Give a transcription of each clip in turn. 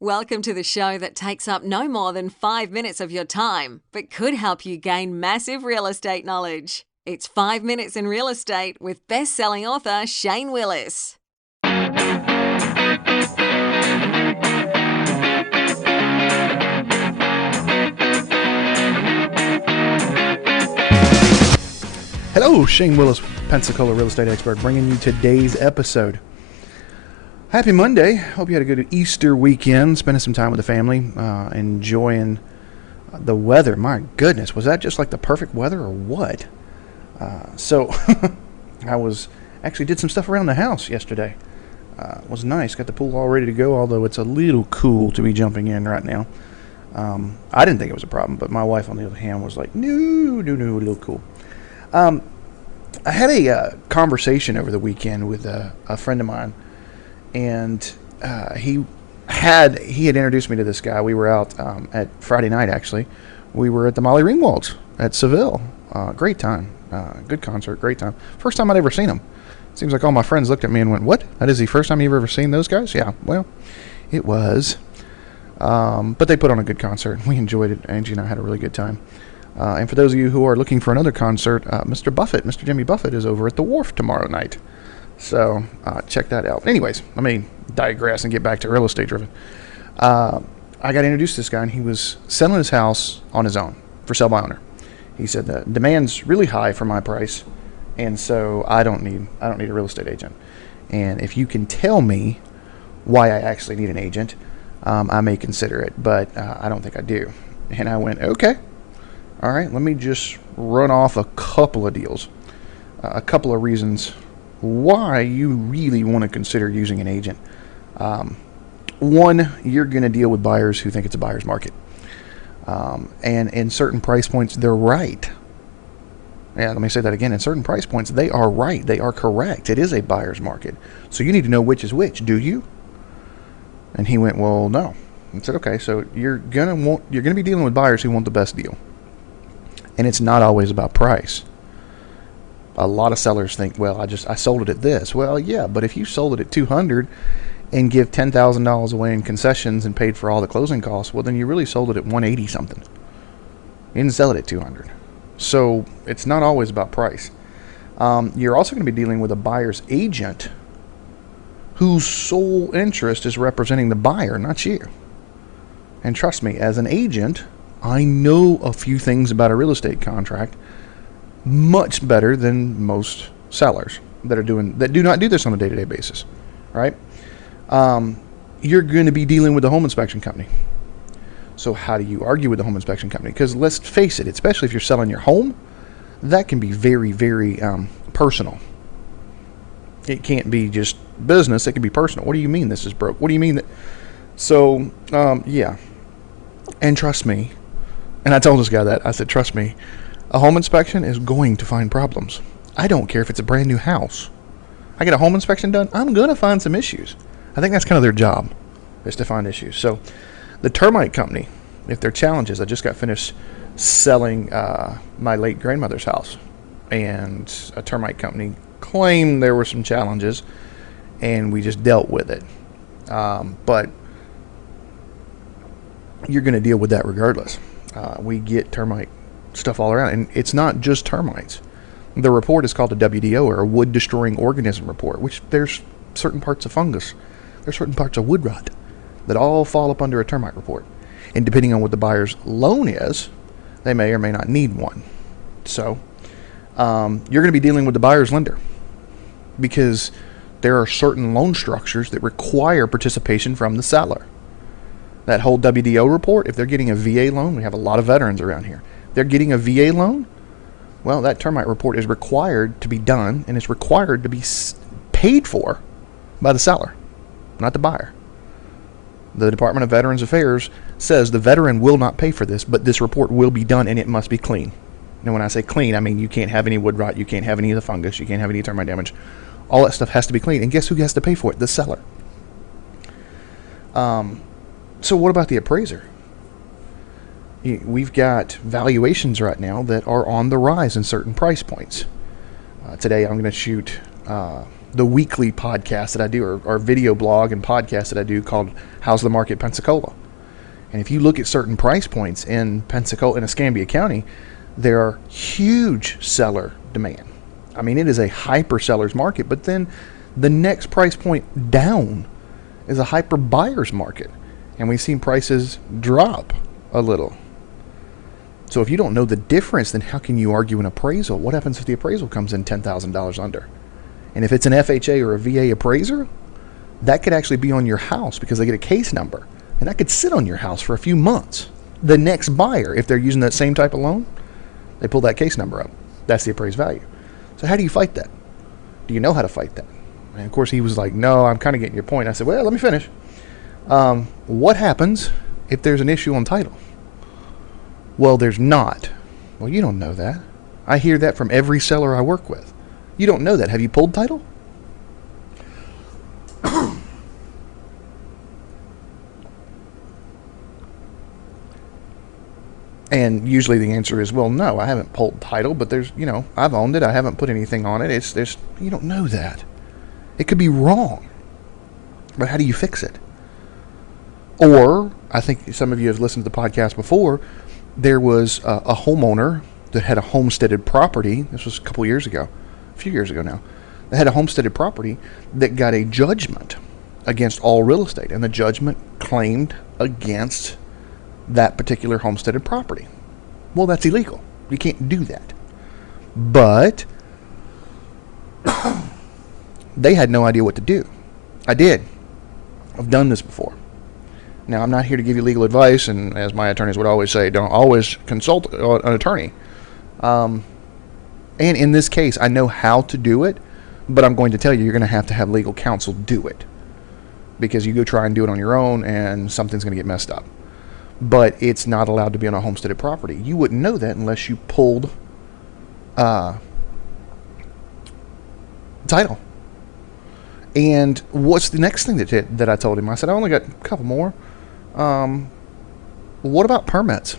Welcome to the show that takes up no more than 5 minutes of your time, but could help you gain massive real estate knowledge. It's 5 Minutes in Real Estate with best-selling author Shane Willis. Hello, Shane Willis, Pensacola real estate expert, bringing you today's episode. Happy Monday. Hope you had a good Easter weekend, spending some time with the family, enjoying the weather. My goodness, was that just like the perfect weather or what? So I actually did some stuff around the house yesterday. It was nice. Got the pool all ready to go, although it's a little cool to be jumping in right now. I didn't think it was a problem, but my wife, on the other hand, was like, no, a little cool. I had a conversation over the weekend with a friend of mine, and he had introduced me to this guy. We were out at Friday night, actually. We were at the Molly Ringwalds at Seville. Great time. Good concert, great time. First time I'd ever seen him. Seems like all my friends looked at me and went, what? That is the first time you've ever seen those guys? Yeah, well, it was. But they put on a good concert. We enjoyed it. Angie and I had a really good time. And for those of you who are looking for another concert, Mr. Jimmy Buffett is over at the Wharf tomorrow night. So check that out. Anyways, let me digress and get back to real estate driven. I got introduced to this guy, and he was selling his house on his own for sell by owner. He said the demand's really high for my price, and so I don't need a real estate agent. And if you can tell me why I actually need an agent, I may consider it, but I don't think I do. And I went, okay. All right, let me just run off a couple of deals, a couple of reasons why you really want to consider using an agent. One, you're going to deal with buyers who think it's a buyer's market. And in certain price points, they're right. Yeah, let me say that again. In certain price points, they are right. They are correct. It is a buyer's market. So you need to know which is which. Do you? And he went, well, no. I said, okay, so you're going to be dealing with buyers who want the best deal. And it's not always about price. A lot of sellers think, well, I sold it at this. Well, yeah, but if you sold it at $200 and give $10,000 away in concessions and paid for all the closing costs, well, then you really sold it at 180 something. You didn't sell it at 200. So it's not always about price. You're also going to be dealing with a buyer's agent whose sole interest is representing the buyer, not you. And trust me, as an agent, I know a few things about a real estate contract much better than most sellers that do not do this on a day-to-day basis, right? You're going to be dealing with the home inspection company. So how do you argue with the home inspection company? Because let's face it, especially if you're selling your home, that can be very, very personal. It can't be just business. It can be personal. What do you mean this is broke? What do you mean that? So, yeah. And trust me, and I told this guy that, I said, trust me, a home inspection is going to find problems. I don't care if it's a brand new house. I get a home inspection done, I'm going to find some issues. I think that's kind of their job, is to find issues. So the termite company, if there are challenges, I just got finished selling my late grandmother's house. And a termite company claimed there were some challenges, and we just dealt with it. But you're going to deal with that regardless. We get termite stuff all around, and it's not just termites. The report is called a WDO, or a wood destroying organism report, which there's certain parts of fungus, there's certain parts of wood rot that all fall up under a termite report. And depending on what the buyer's loan is, they may or may not need one. So you're going to be dealing with the buyer's lender, because there are certain loan structures that require participation from the seller. That whole WDO report, if they're getting a VA loan, we have a lot of veterans around here. They're getting a VA loan, well, that termite report is required to be done, and it's required to be paid for by the seller, not the buyer. The Department of Veterans Affairs says the veteran will not pay for this, but this report will be done, and it must be clean. And when I say clean, I mean you can't have any wood rot, you can't have any of the fungus, you can't have any termite damage. All that stuff has to be clean. And guess who has to pay for it? The seller. So what about the appraiser? We've got valuations right now that are on the rise in certain price points. Today I'm going to shoot the weekly podcast that I do, or video blog and podcast that I do called How's the Market Pensacola. And if you look at certain price points in Pensacola, in Escambia County, there are huge seller demand. I mean, it is a hyper seller's market, but then the next price point down is a hyper buyer's market. And we've seen prices drop a little. So if you don't know the difference, then how can you argue an appraisal? What happens if the appraisal comes in $10,000 under? And if it's an FHA or a VA appraiser, that could actually be on your house because they get a case number. And that could sit on your house for a few months. The next buyer, if they're using that same type of loan, they pull that case number up. That's the appraised value. So how do you fight that? Do you know how to fight that? And of course he was like, no, I'm kind of getting your point. I said, well, let me finish. What happens if there's an issue on title? Well, there's not. Well, you don't know that. I hear that from every seller I work with. You don't know that. Have you pulled title? And usually the answer is, well, no, I haven't pulled title, but there's, I've owned it. I haven't put anything on it. You don't know that. It could be wrong. But how do you fix it? Or, I think some of you have listened to the podcast before, there was a homeowner that had a homesteaded property. This was a few years ago now. They had a homesteaded property that got a judgment against all real estate. And the judgment claimed against that particular homesteaded property. Well, that's illegal. You can't do that. But they had no idea what to do. I did. I've done this before. Now, I'm not here to give you legal advice, and as my attorneys would always say, don't always consult an attorney. And in this case, I know how to do it, but I'm going to tell you, you're going to have legal counsel do it. Because you go try and do it on your own, and something's going to get messed up. But it's not allowed to be on a homesteaded property. You wouldn't know that unless you pulled title. And what's the next thing that I told him? I said, I only got a couple more. What about permits?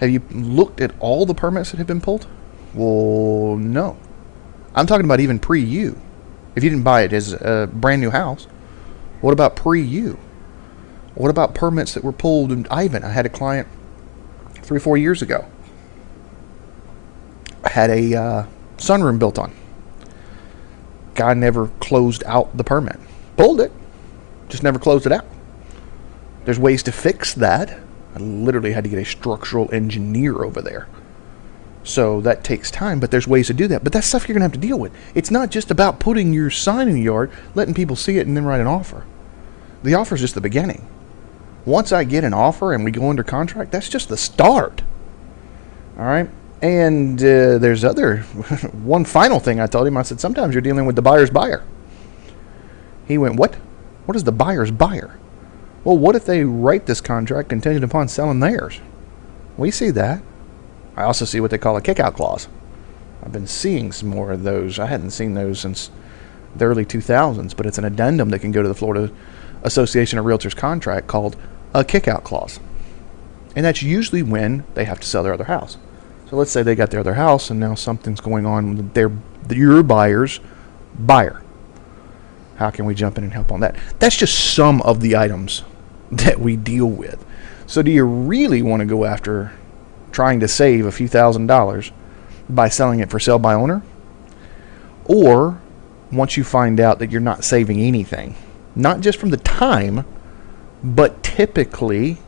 Have you looked at all the permits that have been pulled? Well, no. I'm talking about even pre-U. If you didn't buy it as a brand new house, what about pre-U? What about permits that were pulled in Ivan? I had a client 3-4 years ago. I had a sunroom built on. Guy never closed out the permit. Pulled it, just never closed it out. There's ways to fix that. I literally had to get a structural engineer over there. So that takes time, but there's ways to do that. But that's stuff you're going to have to deal with. It's not just about putting your sign in the yard, letting people see it, and then write an offer. The offer is just the beginning. Once I get an offer and we go under contract, that's just the start. All right? And there's one final thing I told him. I said, sometimes you're dealing with the buyer's buyer. He went, what? What is the buyer's buyer? Well, what if they write this contract contingent upon selling theirs? We see that. I also see what they call a kick-out clause. I've been seeing some more of those. I hadn't seen those since the early 2000s, but it's an addendum that can go to the Florida Association of Realtors contract called a kick-out clause. And that's usually when they have to sell their other house. So let's say they got their other house and now something's going on with your buyer's buyer. How can we jump in and help on that? That's just some of the items that we deal with. So do you really want to go after trying to save a few $1,000s by selling it for sale by owner? Or once you find out that you're not saving anything, not just from the time, but typically,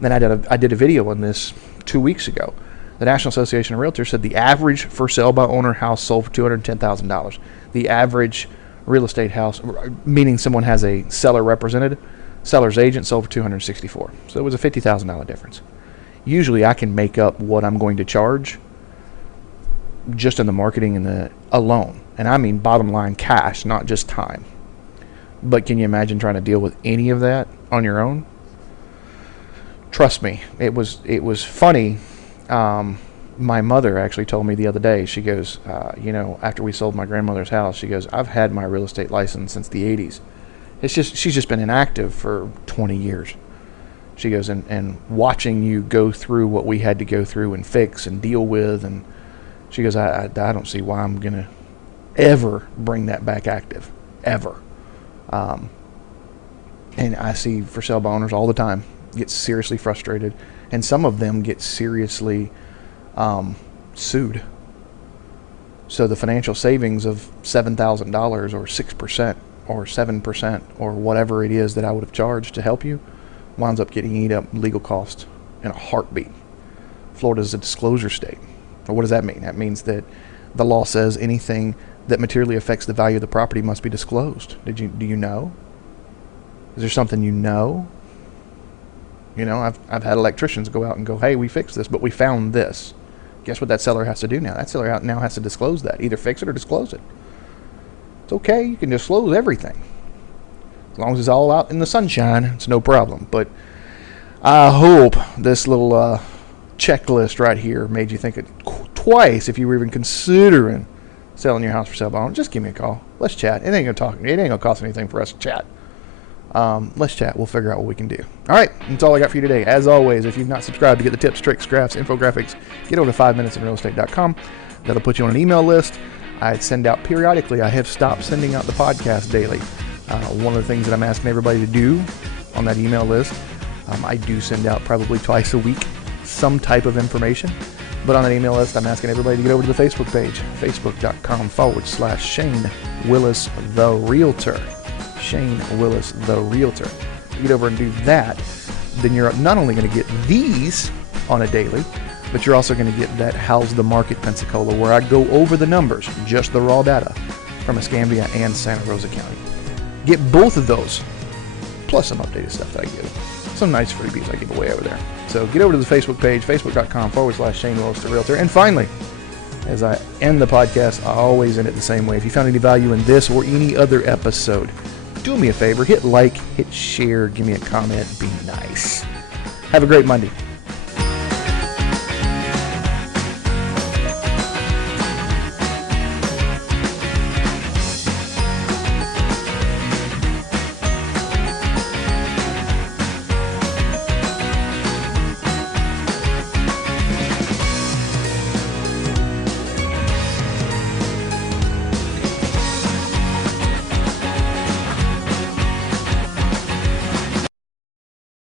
and I did a video on this 2 weeks ago. The National Association of Realtors said the average for sale by owner house sold for $210,000. The average real estate house, meaning someone has a seller represented, seller's agent, sold for $264,000. So it was a $50,000 difference. Usually I can make up what I'm going to charge just in the marketing and the alone. And I mean bottom line cash, not just time. But can you imagine trying to deal with any of that on your own? Trust me, it was funny. My mother actually told me the other day, she goes, after we sold my grandmother's house, she goes, I've had my real estate license since the 80s. She's just been inactive for 20 years. She goes, and watching you go through what we had to go through and fix and deal with, and she goes, I don't see why I'm going to ever bring that back active, ever. And I see for sale by owners all the time get seriously frustrated, and some of them get seriously sued. So the financial savings of $7,000 or 6% or 7% or whatever it is that I would have charged to help you winds up getting eat up legal costs in a heartbeat. Florida is a disclosure state. Well, what does that mean? That means that the law says anything that materially affects the value of the property must be disclosed. Do you know? Is there something you know? You know, I've had electricians go out and go, hey, we fixed this, but we found this. Guess what that seller has to do now? That seller now has to disclose that. Either fix it or disclose it. It's okay. You can disclose everything. As long as it's all out in the sunshine, it's no problem. But I hope this little checklist right here made you think it twice if you were even considering selling your house for sale by owner. Just give me a call. Let's chat. It ain't gonna cost anything for us to chat. Let's chat. We'll figure out what we can do. All right, that's all I got for you today. As always, if you've not subscribed to get the tips, tricks, graphs, infographics, get over to 5minutesinrealestate.com. That'll put you on an email list. I send out periodically. I have stopped sending out the podcast daily. One of the things that I'm asking everybody to do on that email list, I do send out probably twice a week some type of information. But on that email list, I'm asking everybody to get over to the Facebook page, facebook.com/Shane Willis the Realtor. Shane Willis the Realtor. Get over and do that, then you're not only going to get these on a daily, but you're also going to get that How's the Market Pensacola, where I go over the numbers, just the raw data from Escambia and Santa Rosa County. Get both of those, plus some updated stuff that I give. Some nice freebies I give away over there. So get over to the Facebook page, facebook.com/Shane Willis the Realtor. And finally, as I end the podcast, I always end it the same way. If you found any value in this or any other episode, do me a favor, hit like, hit share, give me a comment, be nice. Have a great Monday.